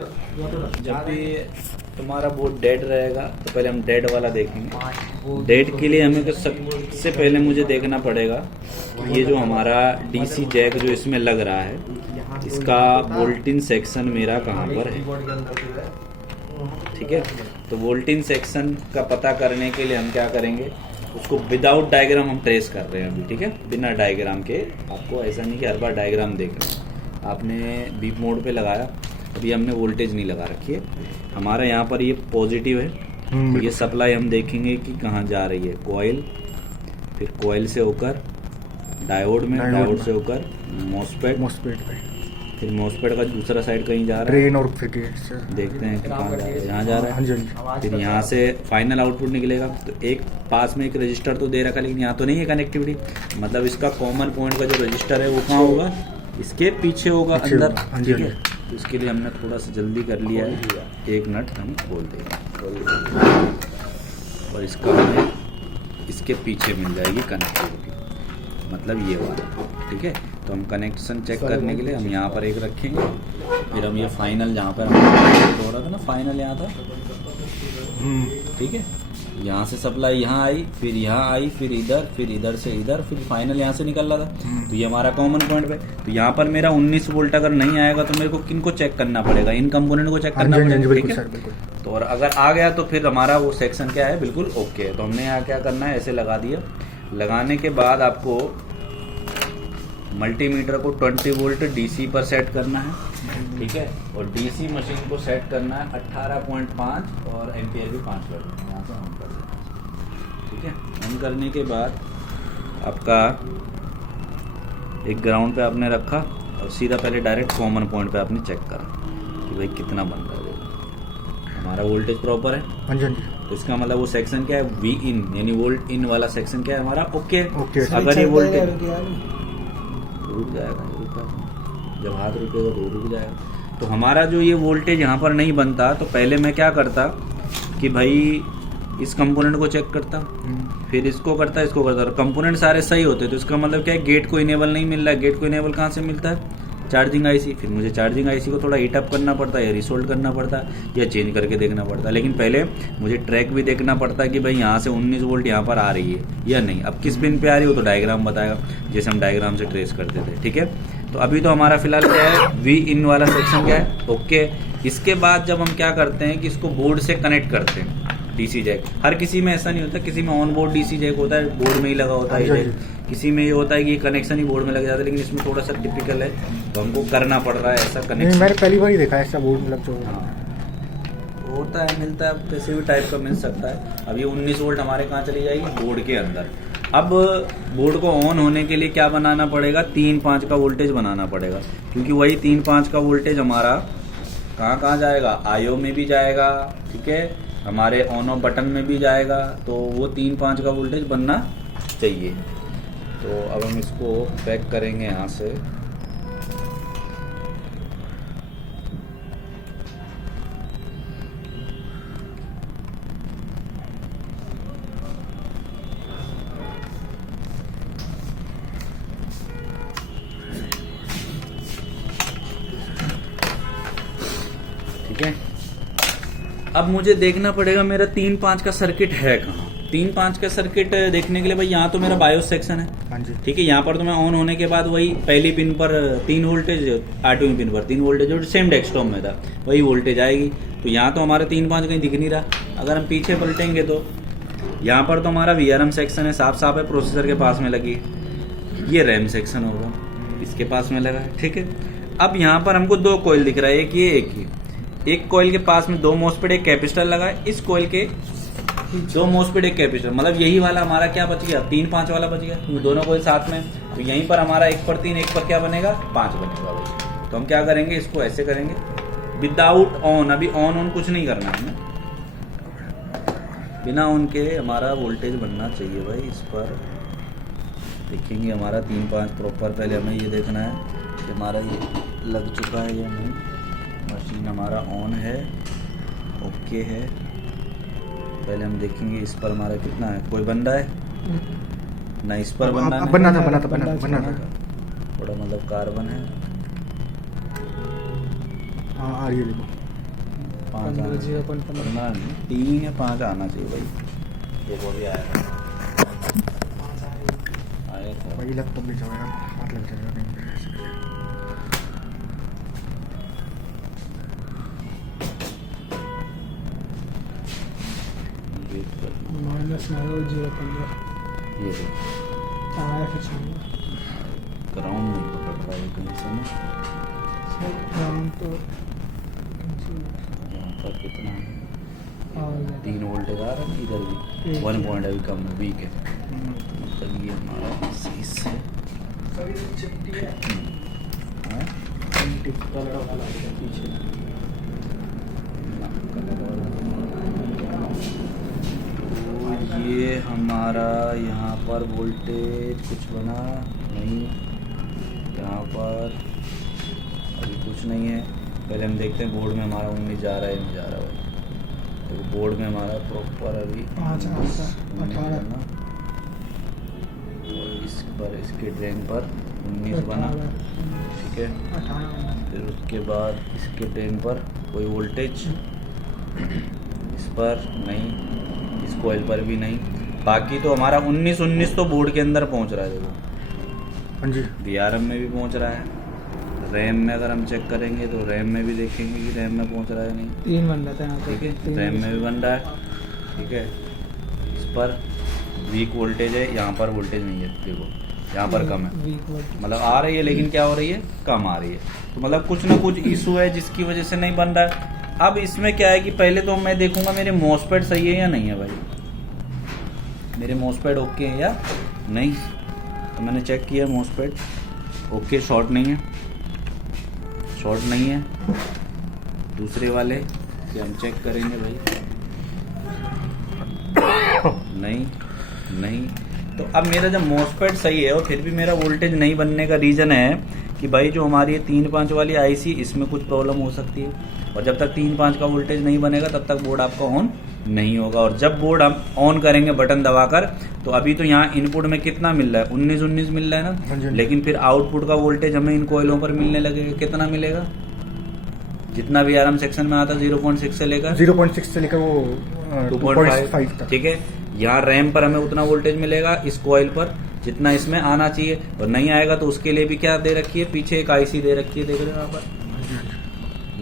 जब भी तुम्हारा बोर्ड डेड रहेगा तो पहले हम डेड वाला देखेंगे। डेड के लिए हमें तो सबसे पहले मुझे देखना पड़ेगा कि ये जो हमारा डीसी जैक जो इसमें लग रहा है, इसका वोल्टिन सेक्शन मेरा कहाँ पर है। ठीक है, तो वोल्टिन सेक्शन का पता करने के लिए हम क्या करेंगे, उसको विदाउट डायग्राम हम ट्रेस कर रहे हैं अभी। ठीक है, बिना डायग्राम के। आपको ऐसा नहीं कि हर बार डायग्राम देखना है। आपने बीप मोड पे लगाया, अभी हमने वोल्टेज नहीं लगा रखी है। हमारा यहाँ पर ये पॉजिटिव है, तो ये सप्लाई हम देखेंगे कि कहाँ जा रही है। कॉइल, फिर कॉइल से होकर डायोड में, डायोड से होकर मॉसफेट पे, फिर मॉसफेट का दूसरा साइड कहीं जा रहा है, ड्रेन, और फिर देखते हैं कि कहाँ जा रहा है। यहाँ जा रहा है, फिर यहाँ से फाइनल आउटपुट निकलेगा। तो एक पास में एक रजिस्टर तो दे रखा, लेकिन यहाँ तो नहीं है कनेक्टिविटी। मतलब इसका कॉमन पॉइंट का जो रजिस्टर है वो कहाँ होगा, इसके पीछे होगा अंदर। ठीक है, तो इसके लिए हमने थोड़ा सा जल्दी कर लिया है, एक नट हम खोल देंगे और इसका हमें इसके पीछे मिल जाएगी कनेक्टिविटी, मतलब ये वाला। ठीक है, तो हम कनेक्शन चेक करने के लिए हम यहाँ पर एक रखेंगे, फिर हम ये फाइनल जहाँ पर हो रहा था ना, फाइनल यहाँ था। ठीक है, यहाँ से सप्लाई यहाँ आई, फिर यहाँ आई, फिर इधर से इधर, फिर फाइनल यहाँ से निकल रहा था। तो ये हमारा कॉमन पॉइंट पे। तो यहाँ पर मेरा 19 वोल्ट अगर नहीं आएगा तो मेरे को किनको चेक करना पड़ेगा, इन कंपोनेंट को चेक करना पड़ेगा। ठीक है, तो और अगर आ गया तो फिर हमारा वो सेक्शन क्या है, बिल्कुल ओके है। तो हमने यहाँ क्या करना है, ऐसे लगा दिया। लगाने के बाद आपको मल्टीमीटर को 20 वोल्ट डीसी पर सेट करना है। ठीक है, और डीसी मशीन को सेट करना है 18.5 और एम्पियर भी 5 कर देना है। यहाँ से ऑन कर देना। ठीक है, ऑन करने के बाद आपका एक ग्राउंड पे आपने रखा और सीधा पहले डायरेक्ट कॉमन पॉइंट पे आपने चेक करा कि भाई कितना बन रहा है। हमारा वोल्टेज प्रॉपर है, तो इसका मतलब वो सेक्शन क्या है, वी इन, यानी वोल्ट इन वाला सेक्शन क्या है हमारा, ओके। अगर ये वोल्टेज रुक जाएगा, जब हाथ रुकेगा तो रुक जाएगा। तो हमारा जो ये वोल्टेज यहाँ पर नहीं बनता, तो पहले मैं क्या करता कि भाई इस कंपोनेंट को चेक करता, फिर इसको करता, इसको करता। और कंपोनेंट सारे सही होते, तो इसका मतलब क्या है, गेट को इनेबल नहीं मिल रहा है। गेट को इनेबल कहाँ से मिलता है, चार्जिंग आईसी। फिर मुझे चार्जिंग आईसी को थोड़ा हीटअप करना पड़ता है, या रिसोल्ट करना पड़ता है, या चेंज करके देखना पड़ता है। लेकिन पहले मुझे ट्रैक भी देखना पड़ता है कि भाई यहाँ से 19 वोल्ट यहाँ पर आ रही है या नहीं। अब किस पिन पे आ रही हो तो डायग्राम बताएगा, जैसे हम डायग्राम से ट्रेस करते थे। ठीक है, तो अभी तो हमारा फिलहाल क्या है, वी इन वाला सेक्शन क्या है, ओके। इसके बाद जब हम क्या करते हैं कि इसको बोर्ड से कनेक्ट करते हैं, डीसी जैक। हर किसी में ऐसा नहीं होता, किसी में ऑन बोर्ड डीसी जैक होता है, बोर्ड में ही लगा होता है। किसी में ये होता है कि कनेक्शन ही बोर्ड में लग जाता है, लेकिन इसमें थोड़ा सा टिपिकल है, तो हमको करना पड़ रहा है ऐसा कनेक्शन। मैंने पहली बार ही देखा है ऐसा बोर्ड, मतलब जो होता है, मिलता है, किसी भी टाइप का मिल सकता है। अब ये 19 वोल्ट हमारे कहाँ चली जाएगी, बोर्ड के अंदर। अब बोर्ड को ऑन होने के लिए क्या बनाना पड़ेगा, 3-5 का वोल्टेज बनाना पड़ेगा, क्योंकि वही 3-5 का वोल्टेज हमारा कहाँ जाएगा, आईओ में भी जाएगा। ठीक है, हमारे ऑन ऑफ बटन में भी जाएगा, तो वो 3-5 का वोल्टेज बनना चाहिए। तो अब हम इसको पैक करेंगे यहाँ से। ठीक है, अब मुझे देखना पड़ेगा मेरा 3-5 का सर्किट है कहाँ। 3-5 का सर्किट देखने के लिए भाई यहाँ तो मेरा बायोस सेक्शन है। ठीक है, यहाँ पर तो मैं ऑन होने के बाद वही पहली पिन पर 3 वोल्टेज, 8वीं पिन पर 3 वोल्टेज जो सेम डेस्कटॉप में था वही वोल्टेज आएगी। तो यहाँ तो हमारा 3-5 कहीं दिख नहीं रहा। अगर हम पीछे पलटेंगे तो यहाँ पर तो हमारा VRM सेक्शन है, साफ साफ है, प्रोसेसर के पास में लगी। ये रैम सेक्शन होगा, इसके पास में लगा है। ठीक है, अब यहाँ पर हमको 2 कॉइल दिख रहा है, एक ये एक ही। एक कॉइल के पास में 2 मॉसफेट, एक कैपेसिटर लगा है। इस कॉइल के 2 मॉसफेट, एक कैपेसिटर, मतलब यही वाला हमारा क्या बच गया, 3-5 वाला बच गया, क्योंकि दोनों कॉइल साथ में। तो यहीं पर हमारा 1 पर 3, 1 पर क्या बनेगा, 5 बनेगा भाई। तो हम क्या करेंगे, इसको ऐसे करेंगे विदाउट ऑन। अभी ऑन कुछ नहीं करना है, बिना ऑन के हमारा वोल्टेज बनना चाहिए भाई। इस पर देखेंगे हमारा 3-5 प्रॉपर। पहले हमें ये देखना है कि हमारा ये लग चुका है या नहीं। मशीन हमारा ऑन है, ओके है। पहले हम देखेंगे इस पर हमारा कितना है, कोई बन रहा है ना, इस पर बनना था। थोड़ा मतलब कार्बन है, हाँ आ रही है, देखो 5 आना 15 नहीं, 3 या 5 आना चाहिए भाई। देखो भी आया था, आया था वही लैपटॉप ले जाओ यार, हाथ लग जाएगा कहीं पे ऐसे। वेट कर, -0.15 ये देखो आया कुछ नहीं ग्राउंड नहीं पकड़ रहा है कहीं से ना। सर ग्राउंड तो यहाँ पर कितना है, आ गया 3 वोल्टेज आ रहा है, इधर भी 1 पॉइंट अभी कम है, वीक है। मतलब ये हमारा सही से हाँ? तो ये हमारा यहाँ पर वोल्टेज कुछ बना नहीं, यहाँ पर अभी कुछ नहीं है। पहले हम देखते हैं बोर्ड में हमारा 19 जा रहा है नहीं जा रहा है। तो बोर्ड में हमारा प्रॉपर अभी 19 18 बना, और इस पर इसके ड्रेन पर 19 बना, ठीक है। 18 फिर उसके बाद इसके ड्रेन पर कोई वोल्टेज, इस पर नहीं, इस कोयल पर भी नहीं। बाकी तो हमारा 19 तो बोर्ड के अंदर पहुंच रहा है। देखो हाँ जी, DRM में भी पहुंच रहा है, रैम में अगर हम चेक करेंगे तो रैम में भी देखेंगे कि रैम में पहुंच रहा है नहीं, 3 बन रहा था यहाँ पे, ठीक है। रैम में भी बन रहा है, ठीक है। इस पर वीक वोल्टेज है, यहाँ पर वोल्टेज नहीं है, देखो यहाँ पर कम है, मतलब आ रही है लेकिन क्या हो रही है, कम आ रही है। तो मतलब कुछ ना कुछ इशू है जिसकी वजह से नहीं बन रहा है। अब इसमें क्या है कि पहले तो मैं देखूंगा मेरे मॉसफेट सही है या नहीं है भाई, मेरे मॉसफेट ओके है या नहीं। तो मैंने चेक किया मॉसफेट ओके, शॉर्ट नहीं है, शॉर्ट नहीं है। दूसरे वाले कि हम चेक करेंगे भाई, नहीं नहीं। तो अब मेरा जब मॉसफेट सही है और फिर भी मेरा वोल्टेज नहीं बनने का रीज़न है कि भाई जो हमारी 3-5 वाली IC इसमें कुछ प्रॉब्लम हो सकती है, और जब तक 3-5 का वोल्टेज नहीं बनेगा तब तक बोर्ड आपका ऑन नहीं होगा। और जब बोर्ड हम ऑन करेंगे बटन दबाकर, तो अभी तो यहाँ इनपुट में कितना मिल रहा है, 19 मिल रहा है हाँ जी। ना, लेकिन फिर आउटपुट का वोल्टेज हमें इन कोयलों पर मिलने लगेगा, कितना मिलेगा, जितना भी आराम सेक्शन में आता 0.6 से लेकर 0.6 से लेकर वो 2.5 तक, ठीक है। यहाँ रैम पर हमें उतना वोल्टेज मिलेगा, इस कॉइल पर जितना इसमें आना चाहिए, और नहीं आएगा तो उसके लिए भी क्या दे रखी है, पीछे एक IC दे रखी है, देख रहे हो यहाँ पर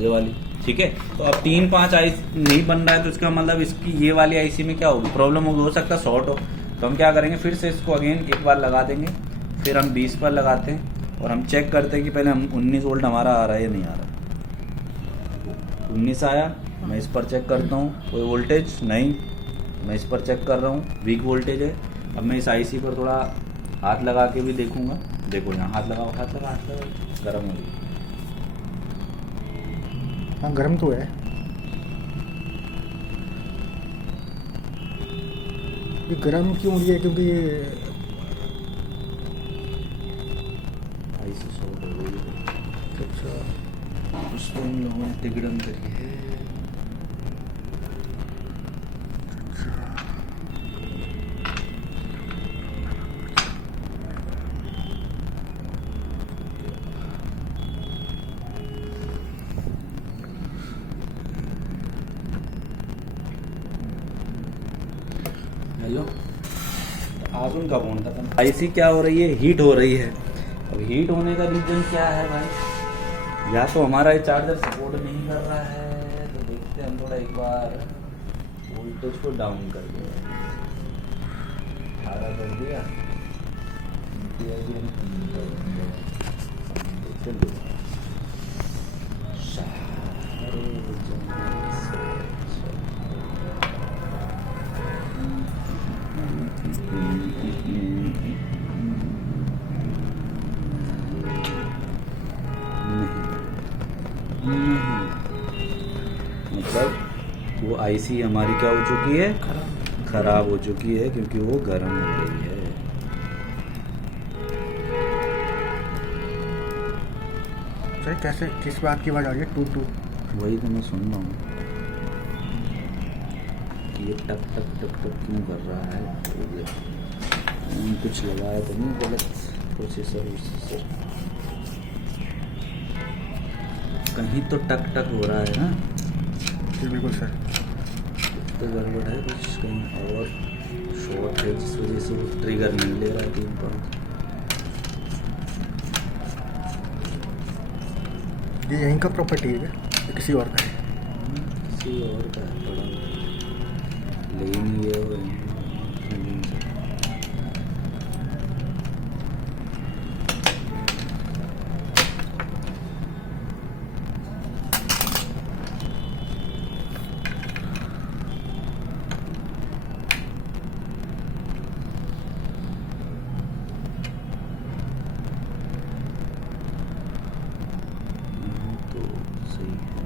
ये वाली, ठीक है। तो अब 3-5 IC नहीं बन रहा है तो इसका मतलब इसकी ये वाली IC में क्या होगी, प्रॉब्लम होगी, हो सकता है शॉर्ट हो। तो हम क्या करेंगे, फिर से इसको अगेन एक बार लगा देंगे, फिर हम 20 पर लगाते हैं और हम चेक करते हैं कि पहले हम 19 वोल्ट हमारा आ रहा है या नहीं आ रहा। 19 आया, मैं इस पर चेक करता हूँ कोई वोल्टेज नहीं, मैं इस पर चेक कर रहा हूँ वीक वोल्टेज है। अब मैं इस IC पर थोड़ा हाथ लगा के भी देखूंगा, देखो यहाँ हाथ लगाओ, हाथ लगा गर्म हो रही है। हाँ गर्म तो है। ये गर्म क्यों हो रही है, क्योंकि ये IC शॉर्ट हो गई है। अच्छा, कुछ तो इन लोगों ने तिगड़म करी है। हेलो, आज उनका फोन था, IC क्या हो रही है, हीट हो रही है। अब हीट होने का रीजन क्या है भाई, या तो हमारा ये चार्जर सपोर्ट नहीं कर रहा है, तो देखते हैं हम थोड़ा एक बार वोल्टेज को डाउन कर दिया, आधा कर दिया, मतलब वो IC हमारी क्या हो चुकी है, खराब हो चुकी है, क्योंकि वो गर्म हो गई है। सर कैसे, किस बात की आवाज़ आ रही है, टू वही तो मैं सुन रहा हूँ कि ये टक टक टक टक क्यों कर रहा है। कुछ लगाया तो नहीं गलत, प्रोसेसर कहीं तो टक टक हो रहा है ना। जी बिल्कुल सर। तो गड़बड़ है कुछ कहीं और शॉर्ट है जिस वजह से वो ट्रिगर नहीं ले रहा है 3-5। ये यहीं का प्रॉपर्टी है या किसी और का है? किसी और का है पड़ा ले ही नहीं है वो engine से। तो सही है।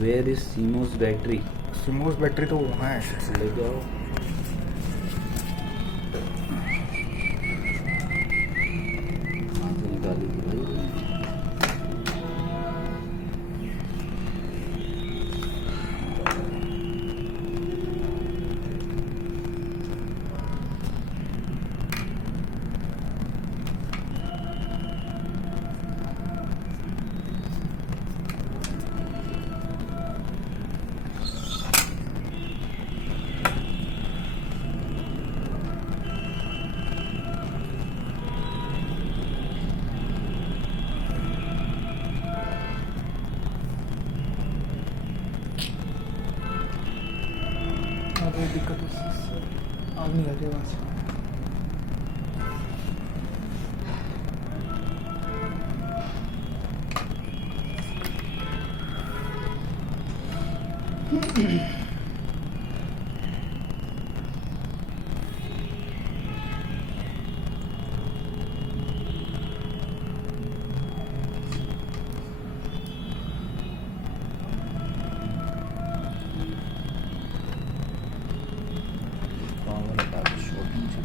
Where is CMOS battery? CMOS battery तो वहाँ है सर। ले जाओ। कहाँ से निकालेगी भाई? कोई दिक्कत हो आग नहीं लगे वहाँ से। पावर लगा के शॉर्ट नीचे।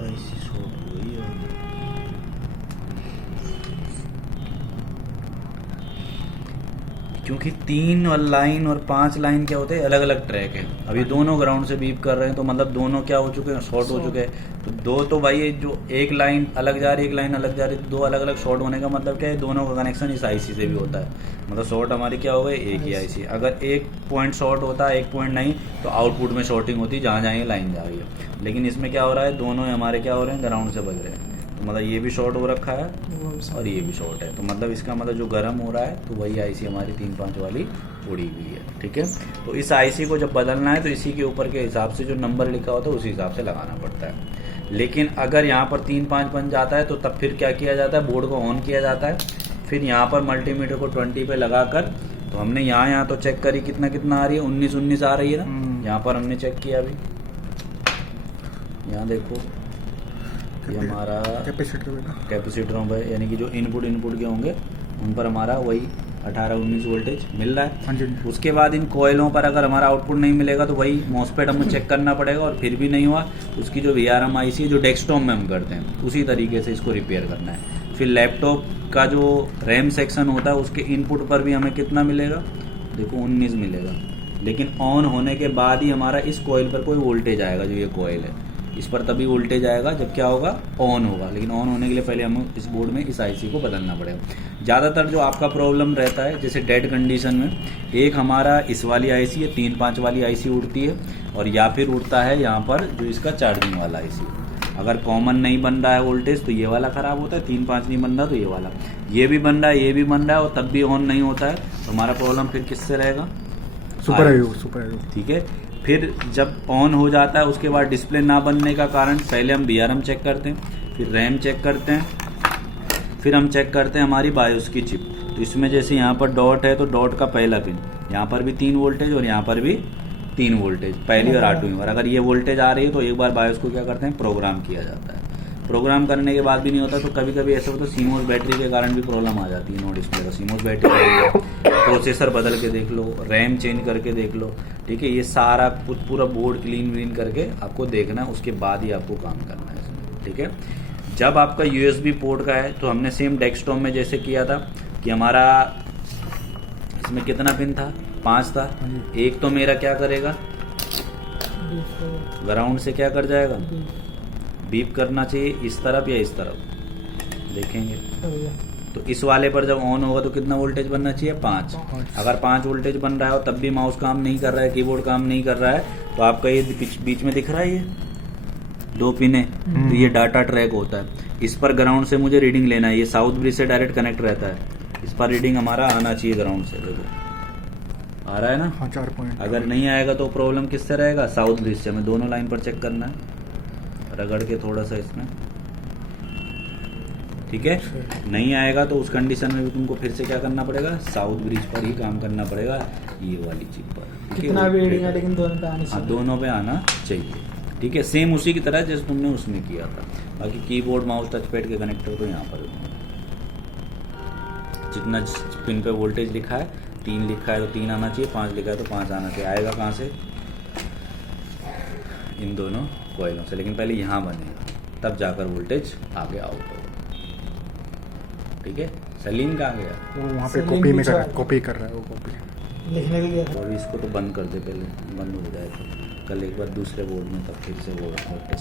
ऐसी शॉर्ट हुई है। क्योंकि 3 लाइन और 5 लाइन क्या होते हैं, अलग अलग ट्रैक है। अभी दोनों ग्राउंड से बीप कर रहे हैं तो मतलब दोनों क्या हो चुके हैं, शॉर्ट हो चुके हैं। तो दो तो भाई ये जो एक लाइन अलग जा रही है, एक लाइन अलग जा रही है, तो दो अलग अलग शॉर्ट होने का मतलब क्या है, दोनों का कनेक्शन इस आईसी से भी होता है। मतलब शॉर्ट हमारी क्या हो गई, एक ही आईसी। अगर एक पॉइंट शॉर्ट होता है, एक पॉइंट नहीं, तो आउटपुट में शॉर्टिंग होती है जहाँ जहाँ ये लाइन जा रही है। लेकिन इसमें क्या हो रहा है, दोनों हमारे क्या हो रहे हैं, ग्राउंड से बज रहे हैं। तो मतलब ये भी शॉर्ट हो रखा है और ये भी शॉर्ट है। तो मतलब इसका मतलब जो गर्म हो रहा है तो वही आईसी हमारी 3-5 वाली उड़ी हुई है। ठीक है, तो इस आईसी को जब बदलना है तो इसी के ऊपर के हिसाब से जो नंबर लिखा होता है उसी हिसाब से लगाना पड़ता है। लेकिन अगर यहाँ पर 3-5 बन जाता है तो तब फिर क्या किया जाता है, बोर्ड को ऑन किया जाता है। फिर यहाँ पर मल्टीमीटर को 20 पे लगा कर, तो हमने यहाँ तो चेक करी कितना कितना आ रही है, 19 आ रही है ना। यहाँ पर हमने चेक किया अभी, यहाँ देखो ये हमारा कैपेसिटरों पर, यानी कि जो इनपुट के होंगे उन पर हमारा वही 18-19 वोल्टेज मिल रहा है। हाँ जी। उसके बाद इन कोयलों पर अगर हमारा आउटपुट नहीं मिलेगा तो वही मॉसफेट हमें चेक करना पड़ेगा, और फिर भी नहीं हुआ उसकी जो VRM IC है जो डेस्कटॉप में हम करते हैं उसी तरीके से इसको रिपेयर करना है। फिर लैपटॉप का जो रैम सेक्शन होता है उसके इनपुट पर भी हमें कितना मिलेगा, देखो 19 मिलेगा। लेकिन ऑन होने के बाद ही हमारा इस कोयल पर कोई वोल्टेज आएगा, जो ये कोयल है इस पर तभी वोल्टेज आएगा जब क्या होगा, ऑन होगा। लेकिन ऑन होने के लिए पहले हमें इस बोर्ड में इस आईसी को बदलना पड़ेगा। ज़्यादातर जो आपका प्रॉब्लम रहता है, जैसे डेड कंडीशन में, एक हमारा इस वाली आईसी है, 3-5 वाली आईसी उड़ती है, और या फिर उड़ता है यहाँ पर जो इसका चार्जिंग वाला आईसी। अगर कॉमन नहीं बन रहा है वोल्टेज तो ये वाला ख़राब होता है, 3-5 नहीं बन रहा तो ये वाला, ये भी बन रहा है, ये भी बन रहा है और तब भी ऑन नहीं होता है, तो हमारा प्रॉब्लम फिर किससे रहेगा, सुपर आईओ। ठीक है। फिर जब ऑन हो जाता है उसके बाद डिस्प्ले ना बनने का कारण, पहले हम VRM चेक करते हैं, फिर रैम चेक करते हैं, फिर हम चेक करते हैं हमारी बायोस की चिप। तो इसमें जैसे यहाँ पर डॉट है तो डॉट का पहला पिन, यहाँ पर भी 3 वोल्टेज और यहाँ पर भी 3 वोल्टेज, पहली और 8वीं। और अगर ये वोल्टेज आ रही है तो एक बार बायोस को क्या करते हैं, प्रोग्राम किया जाता है। प्रोग्राम करने के बाद भी नहीं होता तो कभी कभी ऐसा होता है सीमोस बैटरी के कारण भी प्रॉब्लम आ जाती है नो डिस्प्ले का। सीमोस बैटरी देख लो, प्रोसेसर बदल के देख लो, रैम चेंज करके देख लो, ठीक है। ये सारा कुछ पूरा बोर्ड क्लीन व्लीन करके आपको देखना है, उसके बाद ही आपको काम करना है इसमें, ठीक है। जब आपका USB पोर्ट का है तो हमने सेम डेस्कटॉप में जैसे किया था कि हमारा इसमें कितना पिन था, 5 था। एक तो मेरा क्या करेगा, ग्राउंड से क्या कर जाएगा, बीप करना चाहिए इस तरफ या इस तरफ, देखेंगे। तो इस वाले पर जब ऑन होगा तो कितना वोल्टेज बनना चाहिए, 5। अगर 5 वोल्टेज बन रहा है और तब भी माउस काम नहीं कर रहा है, कीबोर्ड काम नहीं कर रहा है, तो आपका ये बीच में दिख रहा है, ये 2 पिन है, तो ये डाटा ट्रैक होता है। इस पर ग्राउंड से मुझे रीडिंग लेना है, ये साउथ ब्रिज से डायरेक्ट कनेक्ट रहता है, इस पर रीडिंग हमारा आना चाहिए ग्राउंड से। देखो आ रहा है ना, हाँ 4 पॉइंट। अगर नहीं आएगा तो प्रॉब्लम किससे रहेगा, साउथ ब्रिज से। हमें दोनों लाइन पर चेक करना है, रगड़ के थोड़ा सा इसमें, ठीक है। नहीं आएगा तो उस कंडीशन में भी तुमको फिर से क्या करना पड़ेगा, साउथ ब्रिज पर ही काम करना पड़ेगा, ये वाली चिप पर, ठीक है। कितना भी रीडिंग है लेकिन दोनों पे आनी हाँ चाहिए। दोनों पे आना चाहिए, ठीक है। सेम उसी की तरह जैसे तुमने उसमें किया था। बाकी कीबोर्ड माउस टच पैड के कनेक्टर तो यहाँ पर जितना पिन पे वोल्टेज लिखा है, 3 लिखा है तो 3 आना चाहिए, 5 लिखा है तो 5 आना चाहिए। आएगा कहाँ से, इन दोनों कॉइलों से, लेकिन पहले यहाँ बनेगा तब जाकर वोल्टेज आगे आउट होगा, ठीक है। सलीम कहाँ गया, वो वहाँ पे सलीम कॉपी में पीछे कर आ- कॉपी कर रहा है, वो कॉपी। लिखने के लिए और इसको तो बंद कर दे, पहले बंद हो जाए तो कल एक बार दूसरे बोर्ड में, तब फिर से वो टेस्ट